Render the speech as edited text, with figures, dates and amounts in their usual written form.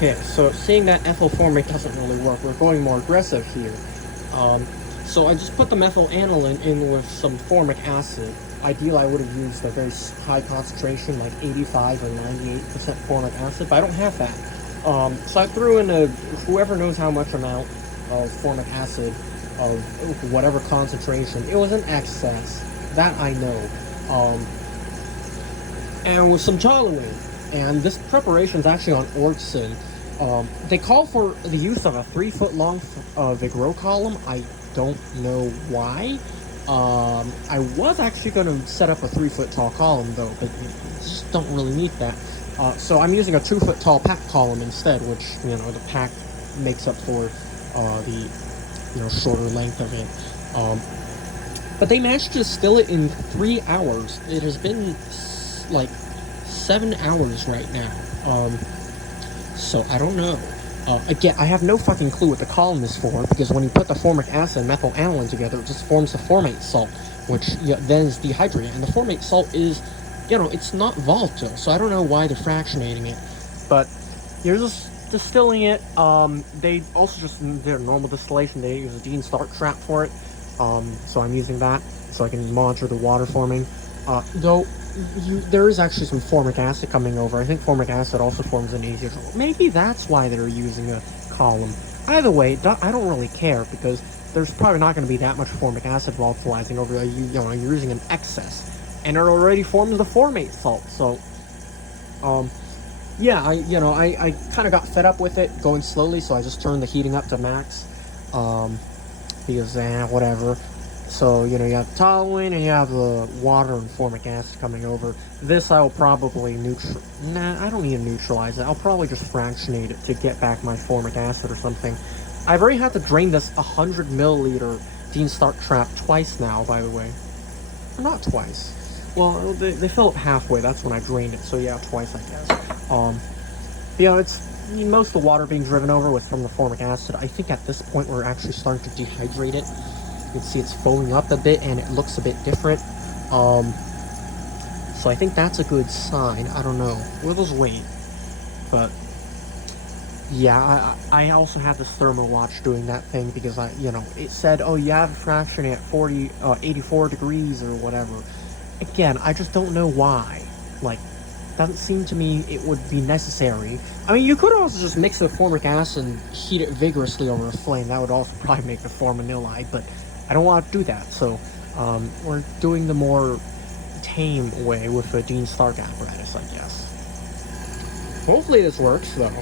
Okay, so seeing that ethyl formate doesn't really work, we're going more aggressive here. So I just put the methylaniline in with some formic acid. Ideally, I would have used a very high concentration, like 85 or 98% formic acid, but I don't have that. So I threw in whoever knows how much amount of formic acid of whatever concentration. It was in excess, that I know. And with some toluene. And this preparation is actually on Ortson. They call for the use of a 3-foot long Vigro column. I don't know why. I was actually going to set up a 3-foot tall column though, but you just don't really need that. So I'm using a 2-foot tall pack column instead, which, you know, the pack makes up for the, you know, shorter length of it. But they managed to distill it in 3 hours. It has been like 7 hours right now. So I don't know. Again, I have no fucking clue what the column is for, because when you put the formic acid and methylaniline together, it just forms the formate salt, which then is dehydrated. And the formate salt is, you know, it's not volatile, so I don't know why they're fractionating it. But you're just distilling it. They also just, their normal distillation, they use a Dean Stark trap for it. So I'm using that so I can monitor the water forming. Though there is actually some formic acid coming over. I think formic acid also forms an azeotrope. Maybe that's why they're using a column. Either way, I don't really care, because there's probably not going to be that much formic acid volatilizing over there. You know, you're using an excess, and it already forms the formate salt. So, yeah, I kind of got fed up with it going slowly, so I just turned the heating up to max. Because whatever. So, you know, you have toluene and you have the water and formic acid coming over. This I will probably I don't need to neutralize it. I'll probably just fractionate it to get back my formic acid or something. I've already had to drain this 100 milliliter Dean Stark trap twice now, by the way. Or not twice. Well, they fill it halfway. That's when I drained it. So yeah, twice, I guess. You know, it's most of the water being driven over with from the formic acid. I think at this point we're actually starting to dehydrate it. You can see it's foaming up a bit and it looks a bit different. So I think that's a good sign. I don't know. We'll just wait. But yeah, I also had this thermo watch doing that thing, because it said, oh, you have a fraction at 84 degrees or whatever. Again, I just don't know why. Like, doesn't seem to me it would be necessary. I mean, you could also just mix the formic acid and heat it vigorously over a flame. That would also probably make the formylation, but I don't want to do that. So we're doing the more tame way with the Dean Stark apparatus, I guess. Hopefully this works, though.